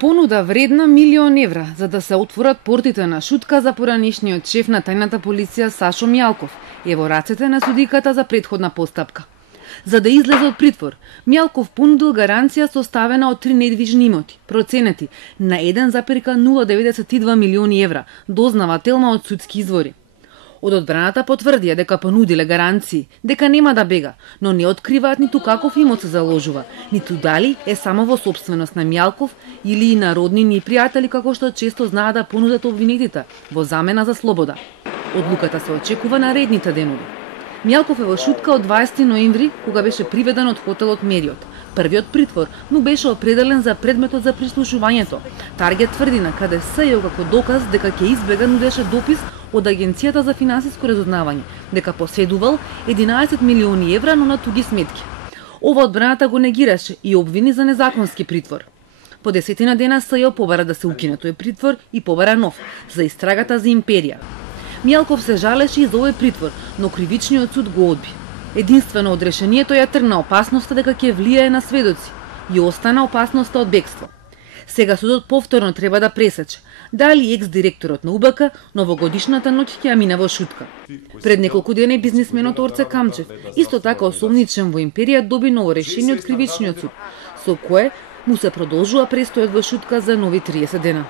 Понуда вредна €1.000.000 за да се отворат портите на Шутка за поранешниот шеф на тајната полиција Сашо Мјалков е во рацете на судиката за претходна постапка. За да излезе од притвор, Мјалков понудил гаранција составена од 3 недвижни имоти, проценети на €1,092 милиони, дознавателно од судски извори. Од одбраната потврдија дека понудиле гаранции, дека нема да бега, но не откриваат ниту каков имот се заложува, ниту дали е само во сопственост на Мјалков или и на роднини и пријатели како што често знаат да понудат обвинетите во замена за слобода. Одлуката се очекува наредните денови. Мјалков е во Шутка од 20 ноември, кога беше приведен од хотелот Мериот. Првиот притвор му беше определен за предметот за прислушувањето. Таргет тврди на КДС како доказ дека ќе избега нудеше допис од Агенцијата за финансиско разузнавање, дека поседувал €11 милиони, но на туги сметки. Ова одбраната го негираше и обвини за незаконски притвор. По 10 дена СЈО побара да се укине тој притвор и побара нов за истрагата за империја. Мјалков се жалеше и за овој притвор, но кривичниот суд го одби. Единствено од решението ја тргна опасноста дека ќе влијае на сведоци и остана опасноста од бегство. Сега судот повторно треба да пресече дали екс-директорот на УБК новогодишната ноќ ќе ја мине во Шутка. Пред неколку дена бизнисменот Орце Камчев, исто така осомничен во империја, доби ново решение од кривичниот суд, со кое му се продолжува престојот во Шутка за нови 30 дена.